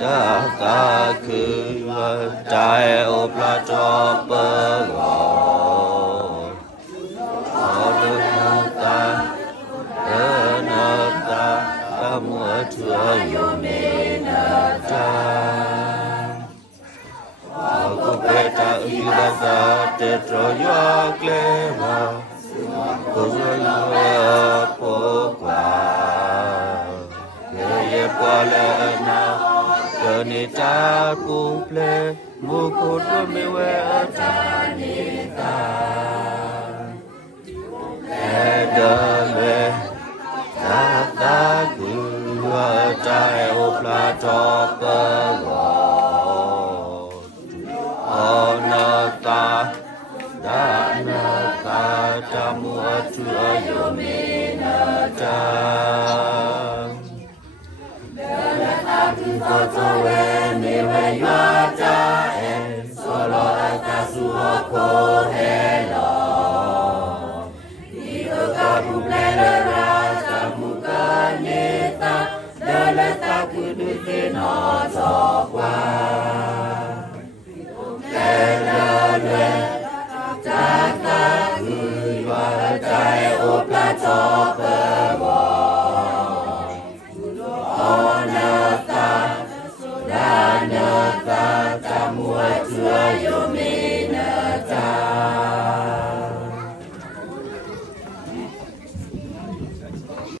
đã ta cứ trái ốp la cho bơ gò được ta ta mua thừa yêu nên ta cô bé ta ư la ra để cho yo kle mà cô rồi cô qua ye qua le na ni ta ku ple mu ko to me we ta ni ta le ta ku wa ta o pla cho pa go na ta da na ta mu tu yo me na ta Koto we me we yata e solo atasu ko hello io kapu plele rasa mukaneta dala takudu ke no sokwa lele tata kuwa tai o plato Yo